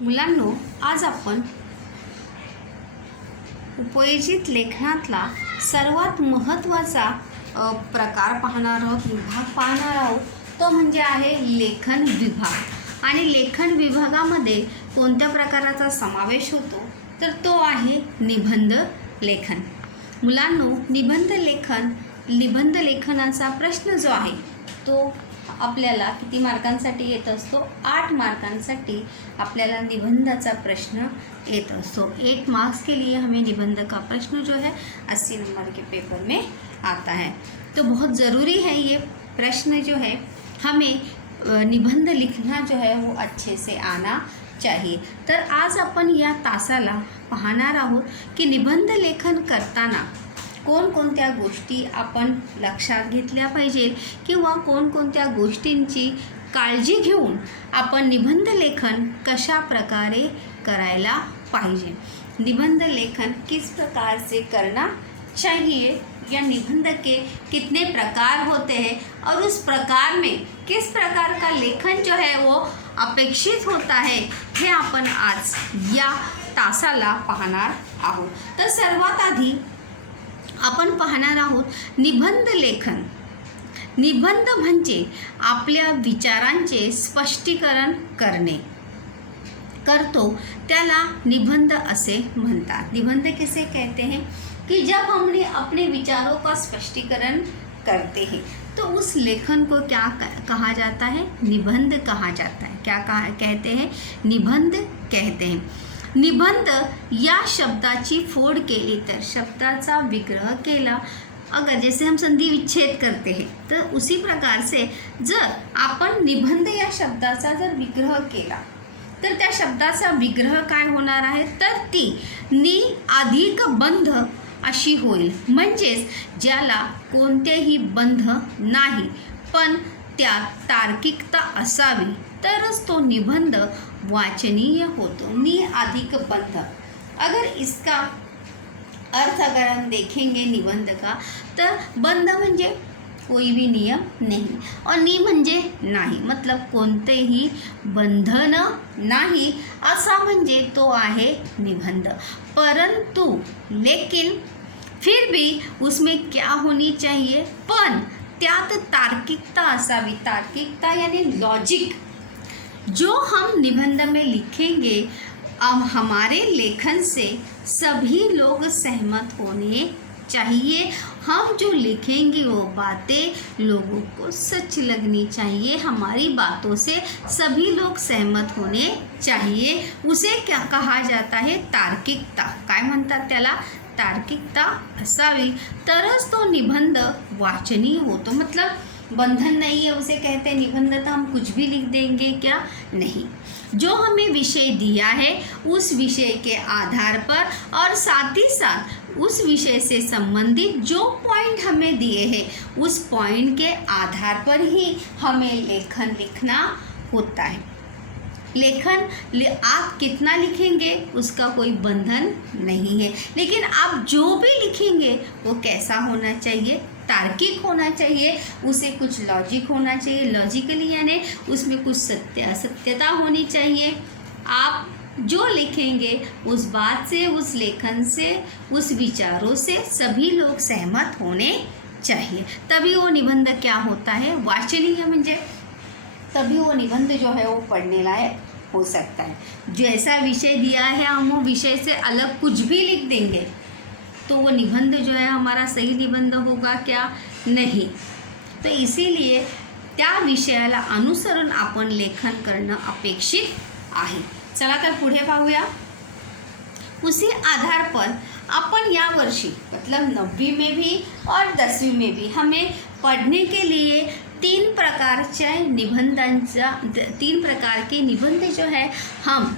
मुलांनो, आज आपण उपयोजित लेखनातला सर्वात महत्त्वाचा प्रकार पाहणार आहोत, विभाग पाहणार आहोत. तो म्हणजे आहे लेखन विभाग. आणि लेखन विभागामध्ये कोणत्या प्रकाराचा समावेश होतो तर तो आहे निबंध लेखन. मुलांनो, निबंध लेखनाचा प्रश्न जो आहे तो आपल्याला किती मार्कांसाठी येत असतो? 8 मार्कांसाठी आपल्याला निबंधाचा प्रश्न येत असतो. 8 मार्क्स के लिए हमें निबंध का प्रश्न जो है 80 नंबर के पेपर में आता है. तो बहुत ज़रूरी है ये प्रश्न जो है, हमें निबंध लिखना जो है वो अच्छे से आना चाहिए. तर आज आपण या तासाला पाहणार आहोत की निबंध लेखन करताना कोणकोणत्या गोष्टी आपण लक्षात घेतल्या पाहिजे किंवा कोणकोणत्या गोष्टींची काळजी घेऊन आपण निबंध लेखन कशा प्रकारे करायला पाहिजे. निबंध लेखन किस प्रकार से करना चाहिए, या निबंध के कितने प्रकार होते हैं और उस प्रकार में किस प्रकार का लेखन जो है वो अपेक्षित होता है, हे आपण आज या तासाला पाहणार आहोत. तर सर्वात आधी आपण पाहणार आहोत निबंध लेखन. निबंध म्हणजे आपल्या विचारांचे स्पष्टीकरण करतो त्याला निबंध असे म्हणतात. निबंध किसे कहते हैं कि जब हमने अपने विचारों का स्पष्टीकरण करते हैं तो उस लेखन को क्या कहा जाता है? निबंध कहा जाता है. क्या कहते हैं? निबंध कहते हैं. निबंध या शब्दाची फोड केली तर शब्दाचा विग्रह केला, अगर जैसे हम संधि विच्छेद करते हैं तो उसी प्रकार से जर आपण निबंध या शब्दाचा जर विग्रह केला तर त्या शब्दाचा विग्रह काय होणार आहे तर ती नि अधिक बंध अशी होईल. म्हणजेच ज्याला कोणतेही बंध नाही पण त्यात तार्किकता असावी तरच तो निबंध वाचनीय होतो. नि अधिक बंध, अगर इसका अर्थ अगर हम देखेंगे निबंध का, तर बंध म्हणजे कोई भी नियम नहीं और नि म्हणजे नाही, मतलब कोणतेही बंधन नाही असा म्हणजे तो आहे निबंध. परंतु लेकिन फिर भी उसमें क्या होनी चाहिए, पण त्यात तार्किकता असावी. तार्किकता यानी लॉजिक. जो हम निबंध में लिखेंगे अब हमारे लेखन से सभी लोग सहमत होने चाहिए. हम जो लिखेंगे वो बातें लोगों को सच लगनी चाहिए. हमारी बातों से सभी लोग सहमत होने चाहिए. उसे क्या कहा जाता है? तार्किकता. काय म्हणतात त्याला? तार्किकता असावी तरच तो निबंध वाचनीय होतो. मतलब बंधन नहीं है उसे कहते हैं निबंध, तो हम कुछ भी लिख देंगे क्या? नहीं. जो हमें विषय दिया है उस विषय के आधार पर और साथ ही साथ उस विषय से संबंधित जो पॉइंट हमें दिए हैं उस पॉइंट के आधार पर ही हमें लेखन लिखना होता है. लेखन आप कितना लिखेंगे उसका कोई बंधन नहीं है, लेकिन आप जो भी लिखेंगे वो कैसा होना चाहिए? तार्किक होना चाहिए. उसे कुछ लॉजिक होना चाहिए. लॉजिकली यानी उसमें कुछ सत्यता होनी चाहिए. आप जो लिखेंगे उस बात से, उस लेखन से, उस विचारों से सभी लोग सहमत होने चाहिए. तभी वो निबंध क्या होता है? वाचनीय. म्हणजे तभी वो निबंध जो है वो पढ़ने लायक हो सकता है. जैसा विषय दिया है हम वो विषय से अलग कुछ भी लिख देंगे तो वो निबंध जो है हमारा सही निबंध होगा क्या? नहीं. तो इसीलिए त्या विषयाला अनुसरून आपण लेखन करणं अपेक्षित आहे. चला तर पुढे पाहूया. उसी आधार पर अपन या वर्षी मतलब 9वीं में भी और 10वीं में भी हमें पढ़ने के लिए 3 प्रकार के निबंध जो है हम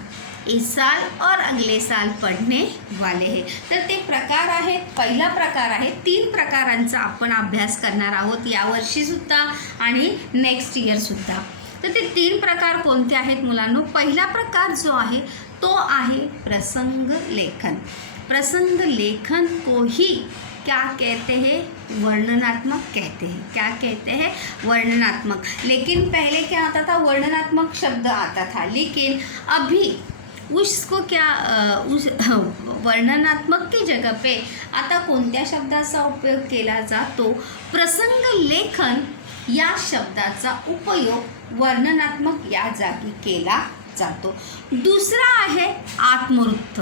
इस साल और अगले साल पढ़ने वाले हैं. तर ते प्रकार आहेत. पहिला प्रकार आहे, 3 प्रकारांचा आपण अभ्यास करणार आहोत यावर्षीसुद्धा आणि नेक्स्ट इयरसुद्धा. तर ते 3 प्रकार कोणते आहेत मुलांनो? पहिला प्रकार जो आहे तो आहे प्रसंग लेखन. प्रसंग लेखन को ही क्या कहते हैं? वर्णनात्मक कहते हैं. क्या कहते हैं? वर्णनात्मक. लेकिन पहले क्या आता था? वर्णनात्मक शब्द आता था, लेकिन अभी उसको क्या उस वर्णनात्मक की जगह पे आता कोणत्या शब्दाचा उपयोग केला जातो? प्रसंग लेखन या शब्दाचा उपयोग वर्णनात्मक या जागी केला जातो. दुसरा आहे आत्मवृत्त.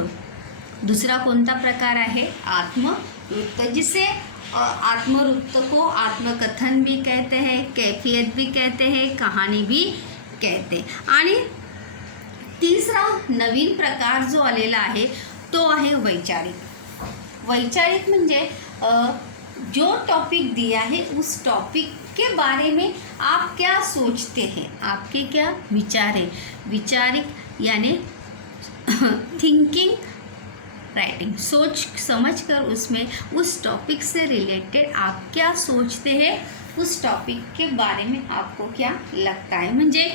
दूसरा कोणता प्रकार आहे? आत्मवृत्त, जिसे आत्मवृत्त को आत्मकथन भी कहते हैं, कैफियत भी कहते हैं, कहानी भी कहते. आणि तीसरा नवीन प्रकार जो आलेला आहे तो आहे वैचारिक. वैचारिक म्हणजे जो टॉपिक दिया है उस टॉपिक के बारे में आप क्या सोचते हैं, आपके क्या विचार हैं. वैचारिक यानी थिंकिंग राइटिंग, सोच समझ कर उसमें उस टॉपिक से रिलेटेड आप क्या सोचते हैं, उस टॉपिक के बारे में आपको क्या लगता है. म्हणजे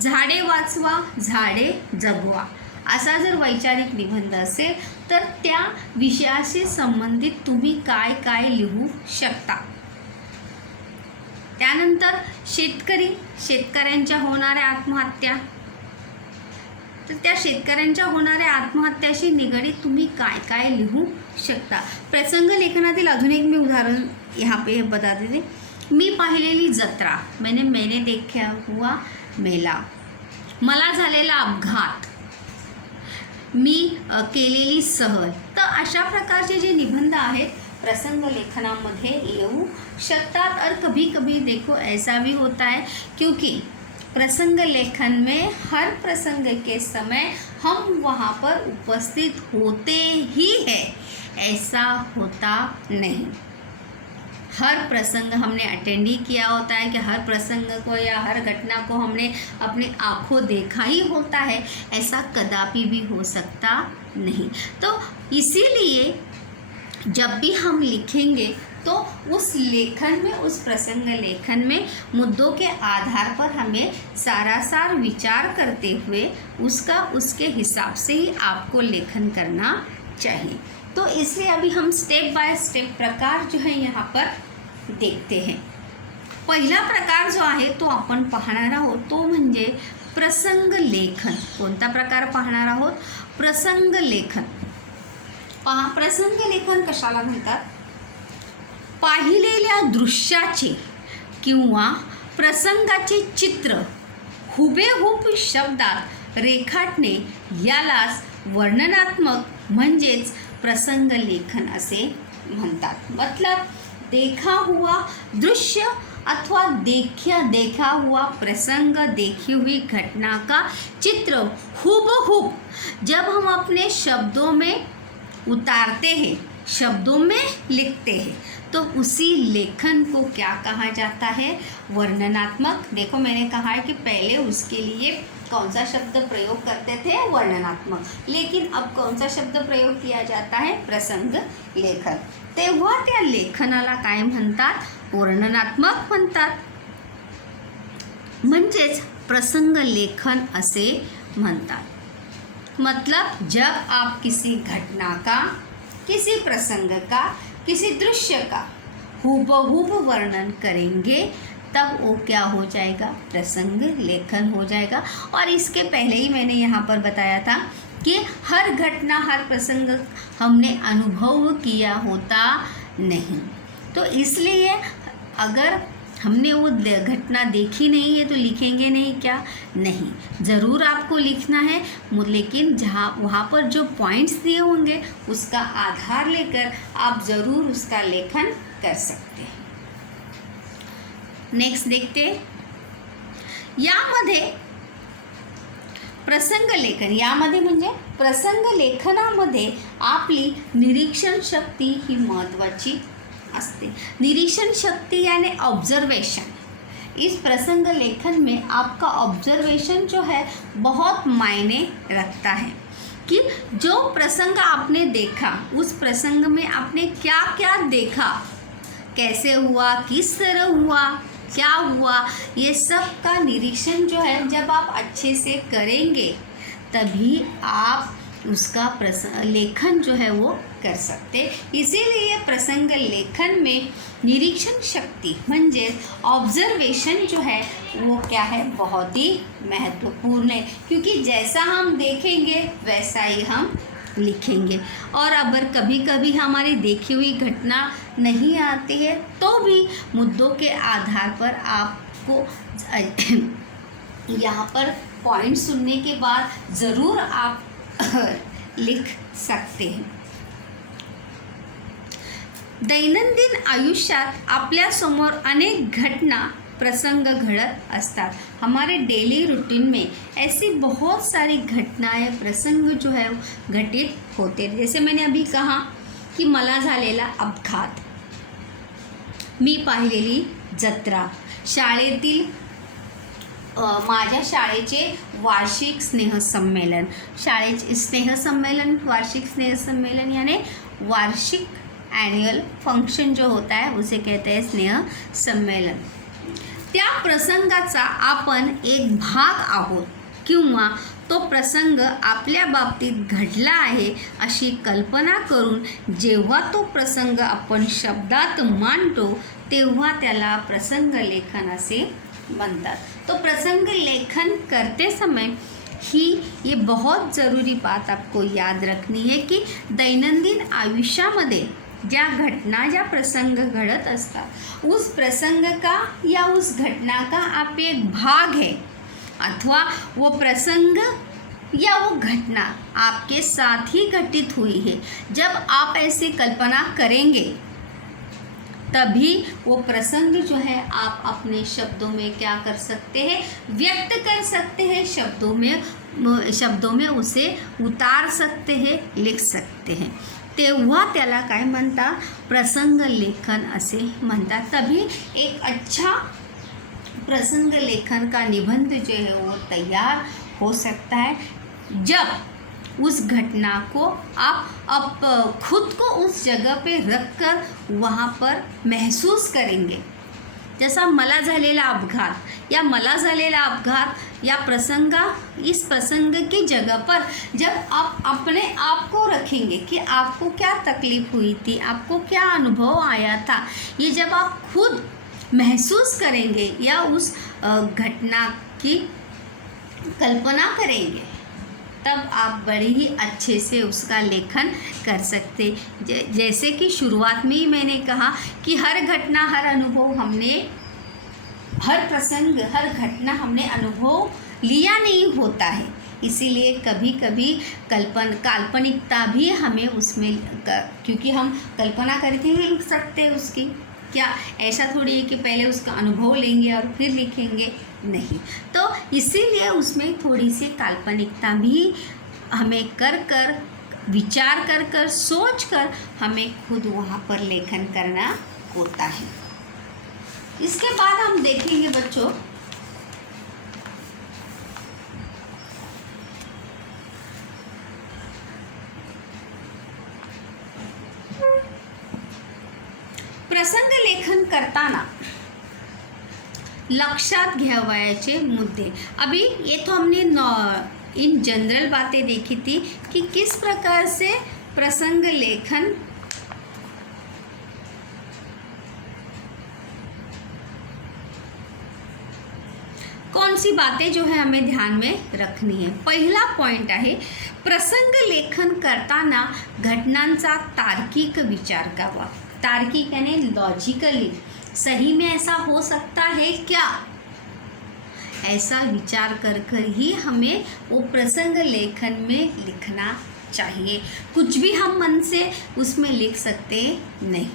झाडे वाचवा, झाडे जगवा असा जर वैचारिक निबंध असेल तर त्या विषयाशी संबंधित तुम्ही काय काय लिहू शकता. त्यानंतर शेतकऱ्यांच्या होणाऱ्या आत्महत्या, तर त्या शेतकऱ्यांच्या होणाऱ्या आत्महत्याशी निगडीत तुम्ही काय काय लिहू शकता. प्रसंग लेखनातील अजून एक मी उदाहरण यहाँ पे बता देते. मी पाहिलेली जत्रा, मैंने देखा हुआ मेला, मला झालेला अपघात, मी केलेली सहल. तर अशा प्रकारचे जे निबंध आहेत प्रसंग लेखनामध्ये येऊ शकतात. और कभी कभी देखो ऐसा भी होता है, क्योंकि प्रसंग लेखन में हर प्रसंग के समय हम वहाँ पर उपस्थित होते ही हैं, ऐसा होता नहीं. हर प्रसंग हमने अटेंड ही किया होता है कि हर प्रसंग को या हर घटना को हमने अपनी आँखों देखा ही होता है, ऐसा कदापि भी हो सकता नहीं. तो इसीलिए जब भी हम लिखेंगे तो उस लेखन में, उस प्रसंग लेखन में मुद्दों के आधार पर हमें सारासार विचार करते हुए उसके हिसाब से ही आपको लेखन करना चाहिए. तो इसलिए अभी हम स्टेप बाय स्टेप प्रकार जो है यहाँ पर देखते हैं. पहिला प्रकार जो आहे तो आपण पाहणार आहोत तो म्हणजे प्रसंग लेखन. कोणता प्रकार पाहणार आहोत? प्रसंग लेखन. पहा, प्रसंग लेखन कशाला म्हणतात? पाहिलेल्या दृश्याचे किंवा प्रसंगाचे चित्र हुबेहूब शब्दात रेखाटणे यालाच वर्णनात्मक म्हणजेच प्रसंग लेखन असे म्हणतात. मतलब देखा हुआ दृश्य अथवा देखा हुआ प्रसंग, देखी हुई घटना का चित्र हुबहूब जब हम अपने शब्दों में उतारते हैं, शब्दों में लिखते हैं, तो उसी लेखन को क्या कहा जाता है? वर्णनात्मक. देखो मैंने कहा है कि पहले उसके लिए कौन सा शब्द प्रयोग करते थे? वर्णनात्मक. लेकिन अब कौन सा शब्द प्रयोग किया जाता है? प्रसंग लेखन. तेव्हा त्या लेखनाला काय म्हणतात? वर्णनात्मक म्हणतात. म्हणजेच प्रसंग लेखन असे म्हणतात. मतलब जब आप किसी घटना का, किसी प्रसंग का, किसी दृश्य का हुबहूब वर्णन करेंगे तब वो क्या हो जाएगा? प्रसंग लेखन हो जाएगा. और इसके पहले ही मैंने यहाँ पर बताया था कि हर घटना, हर प्रसंग हमने अनुभव किया होता नहीं. तो इसलिए अगर हमने वो घटना देखी नहीं है तो लिखेंगे नहीं क्या? नहीं, ज़रूर आपको लिखना है, लेकिन जहाँ वहाँ पर जो पॉइंट्स दिए होंगे उसका आधार लेकर आप ज़रूर उसका लेखन कर सकते हैं. नेक्स्ट देखते हैं. यामध्ये प्रसंग लेखन, यामध्ये म्हणजे प्रसंग लेखनामध्ये आपली निरीक्षण शक्ती ही महत्त्वाची असते. निरीक्षण शक्ति यानी ऑब्जर्वेशन. इस प्रसंग लेखन में आपका ऑब्जर्वेशन जो है बहुत मायने रखता है कि जो प्रसंग आपने देखा उस प्रसंग में आपने क्या क्या देखा, कैसे हुआ, किस तरह हुआ, क्या हुआ, ये सब का निरीक्षण जो है जब आप अच्छे से करेंगे तभी आप उसका लेखन जो है वो कर सकते। इसीलिए प्रसंग लेखन में निरीक्षण शक्ति म्हणजे ऑब्जर्वेशन जो है वो क्या है, बहुत ही महत्वपूर्ण है, क्योंकि जैसा हम देखेंगे वैसा ही हम लिखेंगे। और अगर कभी कभी हमारी देखी हुई घटना नहीं आती है तो भी मुद्दों के आधार पर आपको यहाँ पर पॉइंट सुनने के बाद ज़रूर आप लिख सकते हैं। दैनंदिन आयुष्यात आपल्यासमोर अनेक घटना प्रसंग घड़त असतात। हमारे डेली रूटीन में ऐसी बहुत सारी घटनाएं प्रसंग जो है घटित होते हैं। जैसे मैंने अभी कहा की मला झालेला अपघात, मी पाहिलेली जत्रा, शाळेतील माझ्या शाळेचे वार्षिक स्नेहसंमेलन, शाळेचे स्नेहसंमेलन, वार्षिक स्नेहसंमेलन यानी वार्षिक एनुअल फंक्शन जो होता है उसे कहते हैं स्नेह सम्मेलन। त्या प्रसंगाचा आपण एक भाग आहोत किंवा तो प्रसंग आपल्या बाबतीत घडला आहे अशी कल्पना करून जेव्हा तो प्रसंग आपण शब्दात मांडतो तेव्हा त्याला प्रसंग लेखन असे बनतात। तो प्रसंग लेखन करते समय ही ये बहुत ज़रूरी बात आपको याद रखनी है कि दैनंदिन आयुष्यामध्ये ज्या घटना, ज्या प्रसंग घड़त असतात उस प्रसंग का या उस घटना का आप एक भाग है, अथवा वो प्रसंग या वो घटना आपके साथ ही घटित हुई है। जब आप ऐसी कल्पना करेंगे तभी वो प्रसंग जो है आप अपने शब्दों में क्या कर सकते हैं, व्यक्त कर सकते हैं, शब्दों में उसे उतार सकते हैं, लिख सकते हैं। तेव्हा त्याला काय म्हणतात, प्रसंग लेखन असे म्हणतात। तभी एक अच्छा प्रसंग लेखन का निबंध जो है वो तैयार हो सकता है जब उस घटना को आप खुद को उस जगह पे रख कर वहाँ पर महसूस करेंगे। जैसा मला झालेला अपघात या मला झालेला अपघात या इस प्रसंग की जगह पर जब आप अपने आप को रखेंगे कि आपको क्या तकलीफ़ हुई थी, आपको क्या अनुभव आया था, ये जब आप खुद महसूस करेंगे या उस घटना की कल्पना करेंगे तब आप बड़े ही अच्छे से उसका लेखन कर सकते। जैसे कि शुरुआत में ही मैंने कहा कि हर घटना, हर अनुभव हर प्रसंग, हर घटना हमने अनुभव लिया नहीं होता है, इसीलिए कभी कभी काल्पनिकता भी हमें उसमें, क्योंकि हम कल्पना करके ही लिख सकते हैं उसकी, क्या ऐसा थोड़ी है कि पहले उसका अनुभव लेंगे और फिर लिखेंगे, नहीं। तो इसीलिए उसमें थोड़ी सी काल्पनिकता भी हमें कर विचार कर सोच कर हमें खुद वहाँ पर लेखन करना होता है। इसके बाद हम देखेंगे बच्चों प्रसंग लेखन करताना लक्षात घ्यावयाचे मुद्दे। अभी ये तो हमने इन जनरल बातें देखी थी कि किस प्रकार से प्रसंग लेखन कौन सी बातें जो है हमें ध्यान में रखनी है। पहला पॉइंट आहे प्रसंग लेखन करताना घटनांचा तार्किक विचार करावा। तार्किक यानी लॉजिकली, सही में ऐसा हो सकता है क्या, ऐसा विचार कर ही हमें वो प्रसंग लेखन में लिखना चाहिए। कुछ भी हम मन से उसमें लिख सकते नहीं,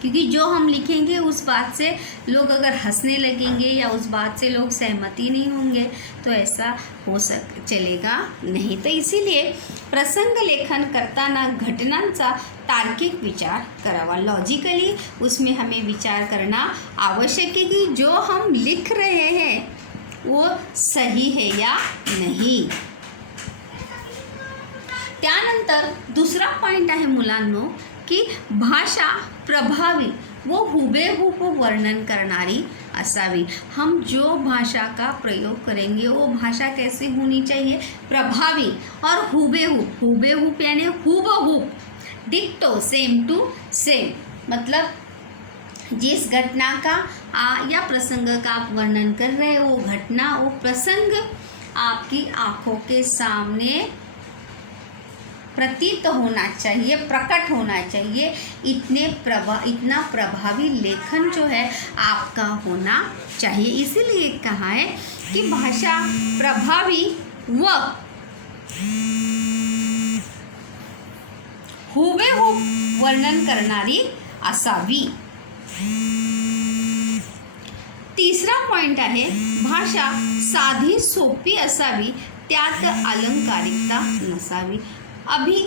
क्योंकि जो हम लिखेंगे उस बात से लोग अगर हंसने लगेंगे या उस बात से लोग सहमति नहीं होंगे तो ऐसा चलेगा नहीं। तो इसीलिए प्रसंग लेखन करताना घटनांचा तार्किक विचार करावा। लॉजिकली उसमें हमें विचार करना आवश्यक है कि जो हम लिख रहे हैं वो सही है या नहीं। त्यानंतर दुसरा पॉइंट आहे मुलांनो की भाषा प्रभावी वो हुबेहूब वर्णन करणारी असावी। हम जो भाषा का प्रयोग करेंगे वो भाषा कैसी होनी चाहिए? प्रभावी और हुबेहूब। हुबेहूब यानी हूबहूब, डिक्टो, सेम टू सेम। मतलब जिस घटना का या प्रसंग का आप वर्णन कर रहे हो, वो घटना, वो प्रसंग आपकी आंखों के सामने प्रतीत होना चाहिए, प्रकट होना चाहिए। इतना प्रभावी लेखन जो है आपका होना चाहिए। इसीलिए कहा है कि भाषा प्रभावी व हुबेहूब वर्णन करणारी असावी। तिसरा पॉइंट आहे, भाषा साधी सोपी असावी, त्यात अलंकारिकता नसावी। अभी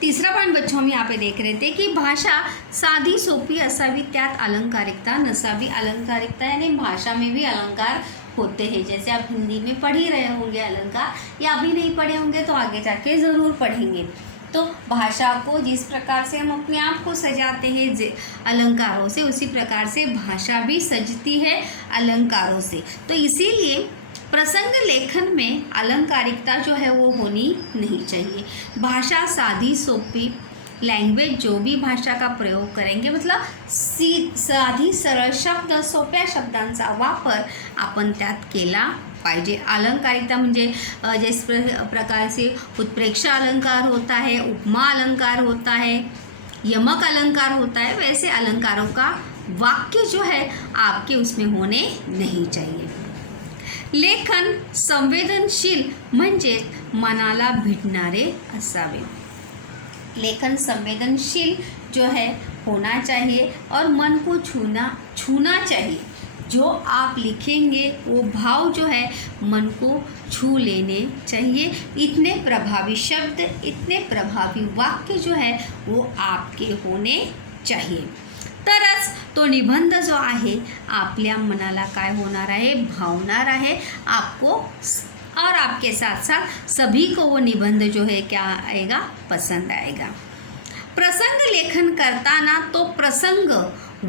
तीसरा पॉइंट बच्चों हम यहाँ पे देख रहे थे कि भाषा साधी सोपी असावी, त्यात अलंकारिकता नसावी। अलंकारिकता यानी भाषा में भी अलंकार होते हैं। जैसे आप हिंदी में पढ़ ही रहे होंगे अलंकार, या अभी नहीं पढ़े होंगे तो आगे जाके ज़रूर पढ़ेंगे। तो भाषा को जिस प्रकार से हम अपने आप को सजाते हैं अलंकारों से, उसी प्रकार से भाषा भी सजती है अलंकारों से। तो इसीलिए प्रसंग लेखन में अलंकारिकता जो है वो होनी नहीं चाहिए। भाषा साधी सोपी, लँग्वेज जो भी भाषा का प्रयोग करेंगे, मतलब साधी सरळ शब्द, सोप्या शब्दांचा वापर आपण त्यात केला पाहिजे। अलंकारिकता म्हणजे जिस प्रकार से उत्प्रेक्षा अलंकार होता है, उपमा अलंकार होता है, यमक अलंकार होता है, वैसे अलंकारों का वाक्य जो है आपके उसमें होने नहीं चाहिए। लेखन संवेदनशील म्हणजे मनाला भिडणारे असावे। लेखन संवेदनशील जो है होना चाहिए और मन को छूना चाहिए। जो आप लिखेंगे वो भाव जो है मन को छू लेने चाहिए। इतने प्रभावी शब्द, इतने प्रभावी वाक्य जो है वो आपके होने चाहिए। तरच तो निबंध जो आहे आपल्या मनाला काय होणार आहे, भावणार आहे आपको, और आपके साथ साथ सभी को वो निबंध जो है क्या आएगा, पसंद आएगा। प्रसंग लेखन करताना तो प्रसंग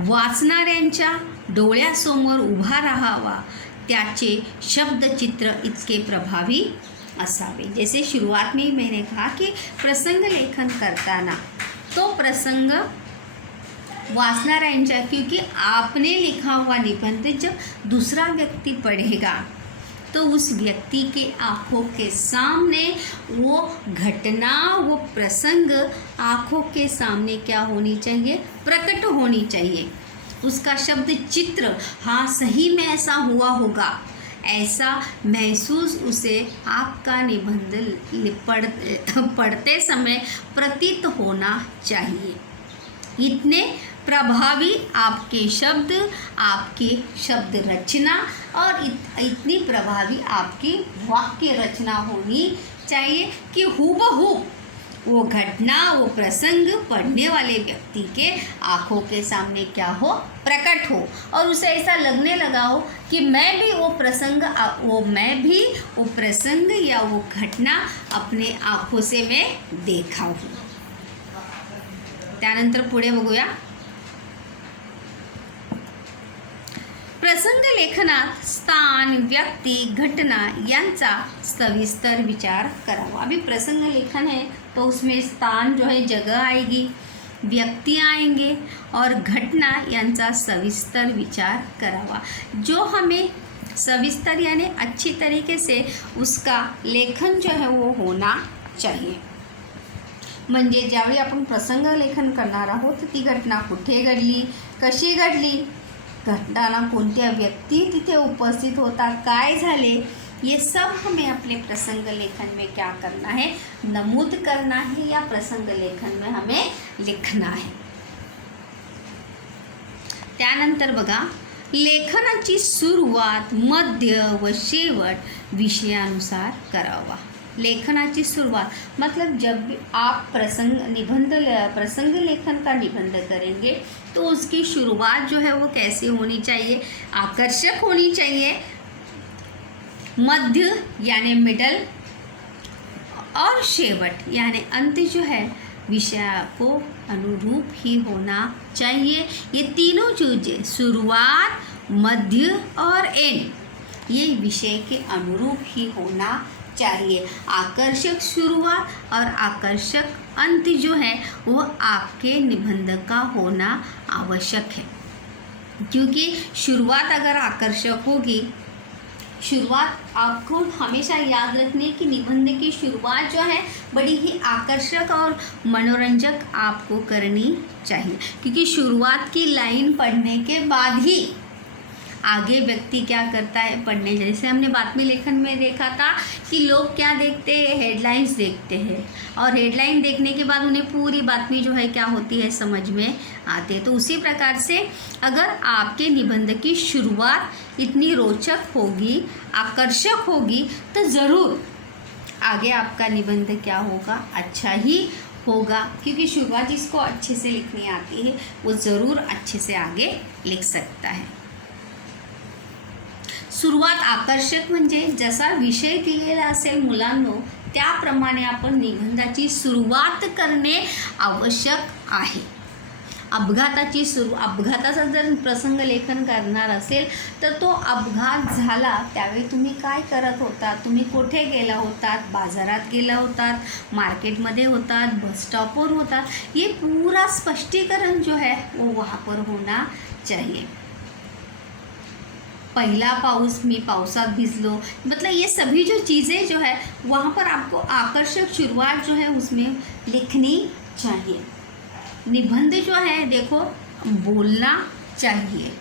वाचणाऱ्यांच्या डोळ्यासमोर उभा राहावा, त्याचे शब्दचित्र इतके प्रभावी असावे। जैसे शुरुआत में ही मैंने कहा कि प्रसंग लेखन करताना तो प्रसंग वाचणाऱ्यांच्या, क्योंकि आपने लिखा हुआ निबंध जब दूसरा व्यक्ति पढ़ेगा तो उस व्यक्ति के आँखों के सामने वो घटना, वो प्रसंग आँखों के सामने क्या होनी चाहिए, प्रकट होनी चाहिए। उसका शब्द चित्र, हाँ सही में ऐसा हुआ होगा, ऐसा महसूस उसे आपका निबंध पढ़ते समय प्रतीत होना चाहिए। इतने प्रभावी आपके शब्द, आपकी शब्द रचना और इतनी प्रभावी आपकी वाक्य रचना होनी चाहिए कि हूबहू वो घटना, वो प्रसंग पढ़ने वाले व्यक्ति के आँखों के सामने क्या हो, प्रकट हो, और उसे ऐसा लगने लगा हो कि मैं भी वो प्रसंग या वो घटना अपने आँखों से मैं देखा हूँ। त्यानंतर पुढे बघूया। प्रसंग लेखनात स्थान, व्यक्ति, घटना यांचा सविस्तर विचार करावा। अभी प्रसंग लेखन है तो उसमें स्थान जो है जगह आएगी, व्यक्ति आएंगे और घटना यांचा सविस्तर विचार करावा। जो हमें सविस्तर यानी अच्छी तरीके से उसका लेखन जो है वो होना चाहिए। म्हणजे ज्यावेळी आपण प्रसंग लेखन करणार आहोत ती घटना कुठे घडली, कशी घडली, घटनाला कोणत्या व्यक्ती तिथे उपस्थित होता, काय झाले, ये सब हमें अपने प्रसंग लेखन में क्या करना है, नमूद करना है, या प्रसंग लेखन में हमें लिखना है। त्यानंतर बघा, लेखनाची सुरुवात, मध्य व शेवट विषयानुसार करावा। लेखनाची सुरुवात मतलब जब भी आप प्रसंग लेखन का निबंध करेंगे तो उसकी शुरुआत जो है वो कैसी होनी चाहिए, आकर्षक होनी चाहिए, मध्य यानी मिडल और शेवट यानी अंत जो है विषय को अनुरूप ही होना चाहिए। ये तीनों चीज़ें शुरुआत, मध्य और एंड ये विषय के अनुरूप ही होना चाहिए। आकर्षक शुरुआत और आकर्षक अंत जो है वो आपके निबंध का होना आवश्यक है, क्योंकि शुरुआत अगर आकर्षक होगी, शुरुआत आपको हमेशा याद रखने की निबंध की शुरुआत जो है बड़ी ही आकर्षक और मनोरंजक आपको करनी चाहिए, क्योंकि शुरुआत की लाइन पढ़ने के बाद ही आगे व्यक्ति क्या करता है पढ़ने। जैसे हमने बातमी लेखन में देखा था कि लोग क्या देखते हैं, हेडलाइंस देखते हैं, और हेडलाइन देखने के बाद उन्हें पूरी बातमी जो है क्या होती है समझ में आते हैं। तो उसी प्रकार से अगर आपके निबंध की शुरुआत इतनी रोचक होगी, आकर्षक होगी, तो ज़रूर आगे आपका निबंध क्या होगा, अच्छा ही होगा, क्योंकि शुरुआत जिसको अच्छे से लिखनी आती है वो ज़रूर अच्छे से आगे लिख सकता है। सुरुवात आकर्षक म्हणजे जसा विषय दिलेला असेल मुलांनो त्याप्रमाणे आपण निबंधाची सुरुवात करणे आवश्यक आहे। अपघाताचा जर प्रसंग लेखन करणार असेल तर तो अपघात झाला त्यावेळी तुम्ही काय करत होता, तुम्ही कुठे गेला होतात, बाजारात गेला होतात, मार्केटमध्ये होतात, बस स्टॉपवर होतात, ये पूरा स्पष्टीकरण जो है वो वहाँ पर होना चाहिए। पहला पाउस, मी पावसात भिजलो, मतलब ये सभी जो चीज़ें जो है वहाँ पर आपको आकर्षक शुरुआत जो है उसमें लिखनी चाहिए। निबंध जो है देखो बोलना चाहिए,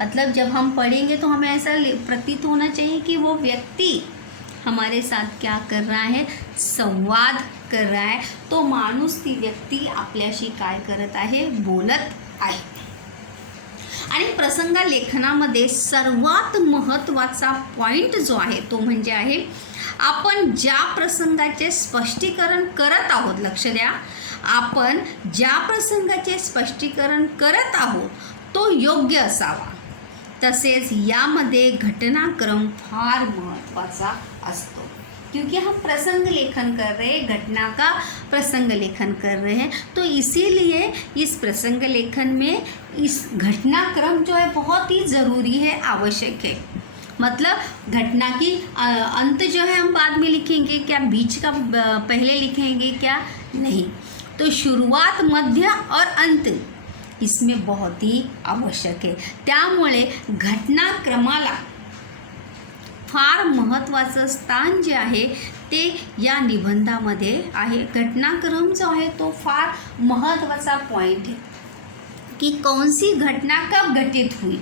मतलब जब हम पढ़ेंगे तो हमें ऐसा प्रतीत होना चाहिए कि वो व्यक्ति हमारे साथ क्या कर रहा है, संवाद कर रहा है, तो माणूस ती व्यक्ती आपल्याशी काय करत आहे, बोलत आहे। आणि प्रसंग लेखनामध्ये सर्वात महत्त्वाचा पॉईंट जो आहे तो म्हणजे आहे आपण ज्या प्रसंगाचे स्पष्टीकरण करत आहोत, लक्ष द्या, आपण ज्या प्रसंगाचे स्पष्टीकरण करत आहोत तो योग्य असावा, तसेच यामध्ये घटनाक्रम फार महत्त्वाचा असतो, क्योंकि हम प्रसंग लेखन कर रहे हैं, घटना का प्रसंग लेखन कर रहे हैं, तो इसीलिए इस प्रसंग लेखन में इस घटनाक्रम जो है बहुत ही ज़रूरी है, आवश्यक है। मतलब घटना की अंत जो है हम बाद में लिखेंगे क्या, बीच का पहले लिखेंगे क्या, नहीं, तो शुरुआत, मध्य और अंत इसमें बहुत ही आवश्यक है। त्यामुळे घटनाक्रमाला फार महत्त्वाचं स्थान जे आहे ते या निबंधामध्ये आहे। घटनाक्रम जो आहे तो फार महत्त्वाचा पॉइंट है कि कौन सी घटना कब घटित हुई,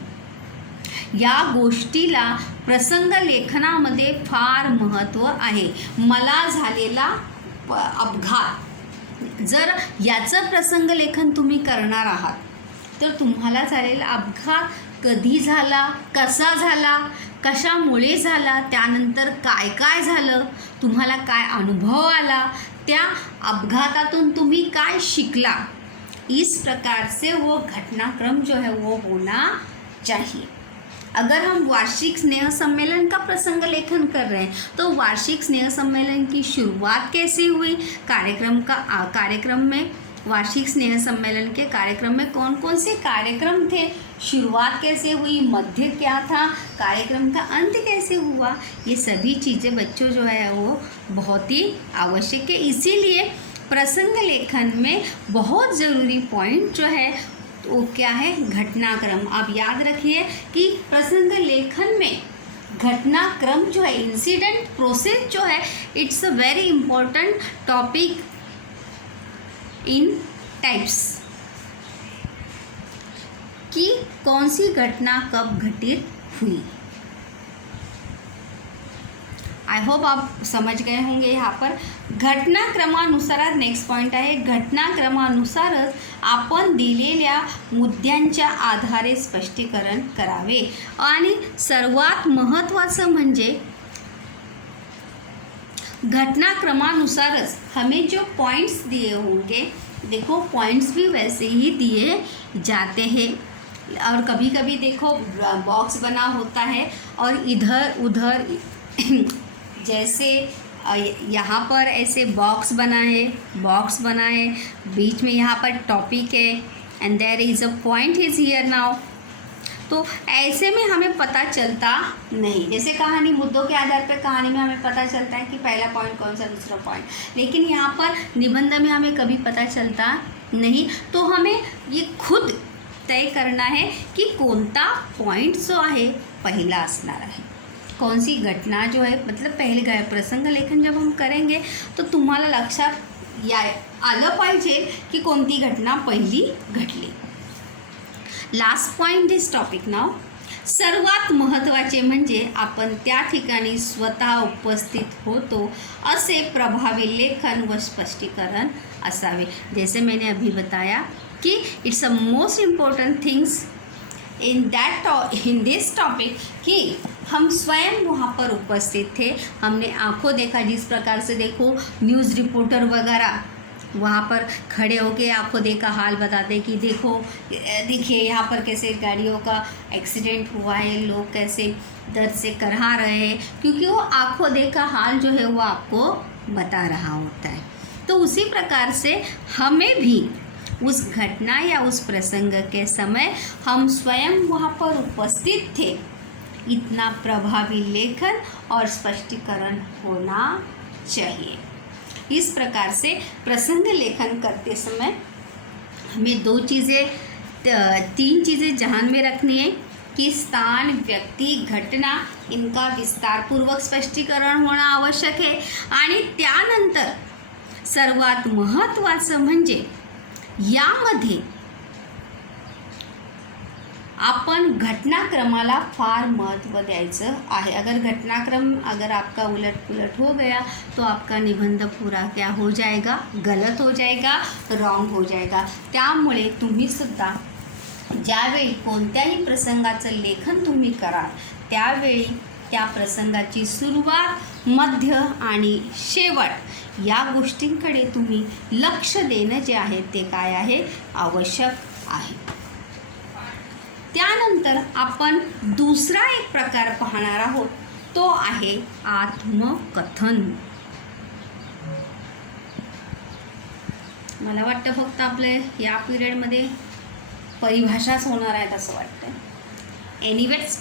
या गोष्टीला प्रसंग लेखनामध्ये फार महत्त्व आहे। मला झालेला अपघात, जर याचं प्रसंग लेखन तुम्ही करणार आहात तर तुम्हाला झालेला अपघात कधी झाला, कसा झाला, कशामुळे झाला, त्यानंतर काय काय झालं, तुम्हाला काय अनुभव आला, त्या अपघातातून तुम्ही काय शिकला, इस प्रकार से वो घटनाक्रम जो है वो होना चाहिए। अगर हम वार्षिक स्नेह सम्मेलन का प्रसंग लेखन कर रहे हैं तो वार्षिक स्नेह सम्मेलन की शुरुआत कैसे हुई, कार्यक्रम में वार्षिक स्नेह सम्मेलन के कार्यक्रम में कौन कौन से कार्यक्रम थे, शुरुआत कैसे हुई, मध्य क्या था, कार्यक्रम का अंत कैसे हुआ, ये सभी चीज़ें बच्चों जो है वो बहुत ही आवश्यक है। इसीलिए प्रसंग लेखन में बहुत ज़रूरी पॉइंट जो है वो क्या है, घटनाक्रम। आप याद रखिए कि प्रसंग लेखन में घटनाक्रम जो है, इंसिडेंट प्रोसेस जो है, it's a very important topic in types, कि कौन सी घटना कब घटित हुई। आई होप आप समझ गए होंगे। यहाँ पर घटनाक्रमानुसार नेक्स्ट पॉइंट आहे, घटनाक्रमानुसारच आपण दिलेल्या मुद्द्यांच्या आधारे स्पष्टीकरण करावे। आणि सर्वात महत्त्वाचं म्हणजे घटनाक्रमानुसारच हमें जो पॉइंट्स दिए होंगे, देखो पॉइंट्स भी वैसे ही दिए जाते हैं। और कभी कभी देखो बॉक्स बना होता है और इधर उधर जैसे यहाँ पर ऐसे बॉक्स बना है, बीच में यहाँ पर टॉपिक है and there is a point is here now. तो ऐसे में हमें पता चलता नहीं, जैसे कहानी मुद्दों के आधार पर कहानी में हमें पता चलता है कि पहला पॉइंट कौन सा, दूसरा पॉइंट, लेकिन यहाँ पर निबंध में हमें कभी पता चलता नहीं। तो हमें ये खुद तय करना है की कोणता पॉइंट जो आहे पहिला असणार आहे, कौन सी घटना जो है, मतलब पहले प्रसंग लेखन जब हम करेंगे तो तुम्हाला लक्षात आलं पाहिजे की कोणती घटना पहिली घडली। लास्ट पॉइंट दिस टॉपिक नाव, सर्वात महत्त्वाचे म्हणजे आपण त्या ठिकाणी स्वतः उपस्थित होतो असे प्रभावी लेखन व स्पष्टीकरण असावे। जैसे मैंने अभी बताया कि it's a most important things in this topic कि हम स्वयं वहाँ पर उपस्थित थे, हमने आंखों देखा। जिस प्रकार से देखो न्यूज़ रिपोर्टर वगैरह वहाँ पर खड़े होके आंखों देखा हाल बताते कि देखिए यहाँ पर कैसे गाड़ियों का एक्सीडेंट हुआ है, लोग कैसे दर्द से करहा रहे हैं, क्योंकि वो आंखों देखा हाल जो है वो आपको बता रहा होता है। तो उसी प्रकार से हमें भी उस घटना या उस प्रसंग के समय हम स्वयं वहाँ पर उपस्थित थे, इतना प्रभावी लेखन और स्पष्टीकरण होना चाहिए। इस प्रकार से प्रसंग लेखन करते समय हमें तीन चीज़ें ध्यान में रखनी है कि स्थान, व्यक्ति, घटना इनका विस्तारपूर्वक स्पष्टीकरण होणं आवश्यक आहे। आणि त्यानंतर सर्वात महत्त्वाचं म्हणजे यामध्ये आपण घटनाक्रमाला फार महत्त्व द्यायचं आहे। अगर आपका उलट पुलट हो गया तो आपका निबंध पूरा क्या हो जाएगा, गलत हो जाएगा, रॉन्ग हो जाएगा। त्यामुळे तुम्ही सुद्धा ज्यावेळी कोणत्याही प्रसंगाचं लेखन तुम्ही कराल त्यावेळी त्या प्रसंगाची सुरुवात, मध्य आणि शेवट या गोष्टींकडे तुम्ही लक्ष देणं जे आहे ते काय आहे, आवश्यक आहे। त्यानंतर आपण दुसरा एक प्रकार पाहणार आहोत, तो आहे आत्मकथन। मला वाटतं फक्त आपले या पिरियडमध्ये परिभाषाच होणार आहेत असं वाटतं। एनिवेज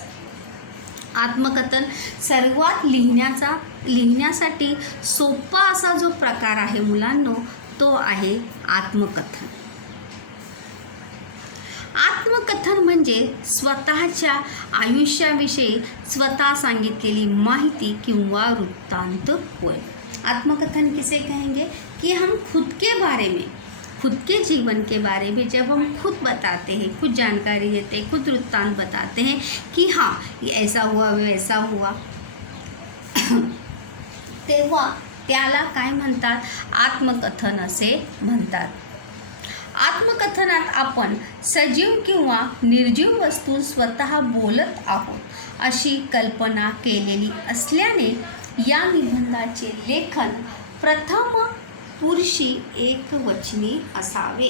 आत्मकथन सर्वात लिहिण्यासाठी सोपा असा जो प्रकार आहे मुलांनो, तो आहे आत्मकथन। आत्मकथन म्हणजे स्वतःच्या आयुष्याविषयी स्वतः सांगितलेली माहिती किंवा वृत्तांत होय। आत्मकथन किसे कहेंगे कि हम खुद के बारे में, खुद के जीवन के बारे में जब हम खुद बताते हैं, खुद जानकारी देते हैं, खुद वृत्तांत बताते हैं कि हाँ ये ऐसा हुआ, वैसा हुआ, तेव्हा त्याला काय म्हणतात, आत्मकथन असे म्हणतात। आत्मकथनात आपण सजीव किंवा निर्जीव वस्तू स्वतः बोलत आहोत अशी कल्पना केलेली असल्याने या निबंधाचे लेखन प्रथम पुरुषी एकवचनी असावे।